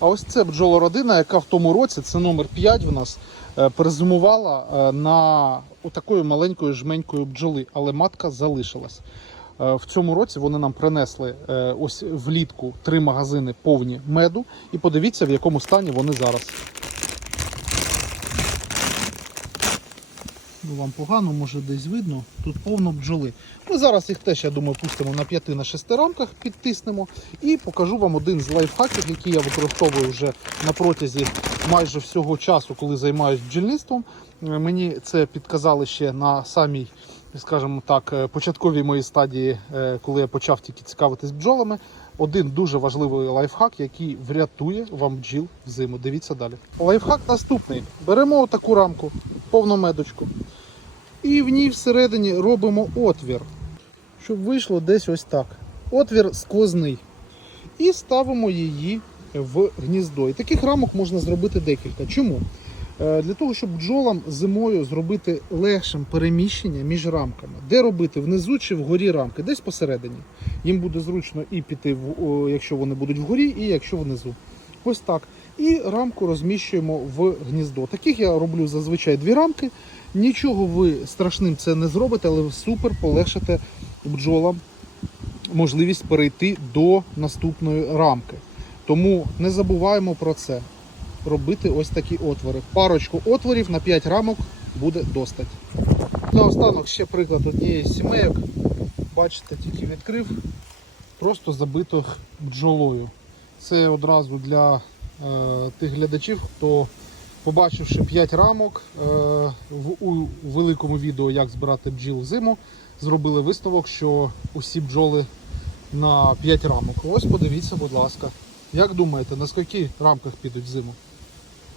А ось це бджолородина, яка в тому році, це номер 5 в нас, е, перезимувала е, на такою маленькою жменькою бджоли, але матка залишилась. Е, В цьому році вони нам принесли ось влітку три магазини повні меду. І подивіться, в якому стані вони зараз. Ну, вам погано, може десь видно. Тут повно бджоли. Ми зараз їх теж, я думаю, пустимо на 5 на 6 рамках, підтиснемо і покажу вам один з лайфхаків, який я використовую вже на протязі майже всього часу, коли займаюся бджільництвом. Е, Мені це підказали ще на самій, скажімо так, е, початковій моїй стадії, е, коли я почав тільки цікавитись бджолами. Один дуже важливий лайфхак, який врятує вам бджіл взиму. Дивіться далі. Лайфхак наступний: беремо таку рамку, повну медочку. І в ній всередині робимо отвір, щоб вийшло десь ось так. Отвір сквозний. І ставимо її в гніздо. І таких рамок можна зробити декілька. Чому? Е, Для того, щоб бджолам зимою зробити легшим переміщення між рамками. Де робити? Внизу чи вгорі рамки, десь посередині. Їм буде зручно і піти, якщо вони будуть вгорі, і якщо внизу. Ось так. І рамку розміщуємо в гніздо. Таких я роблю зазвичай дві рамки. Нічого ви страшним це не зробите, але ви супер полегшите бджолам можливість перейти до наступної рамки. Тому не забуваємо про це. Робити ось такі отвори. Парочку отворів на 5 рамок буде достать. Наостанок ще приклад однієї сімейок. Бачите, тільки відкрив, просто забито бджолою. Це одразу для е, тих глядачів, хто побачивши 5 рамок е, в у великому відео, як збирати бджіл зиму, зробили висновок, що усі бджоли на 5 рамок. Ось подивіться, будь ласка. Як думаєте, на скільки рамках підуть взиму?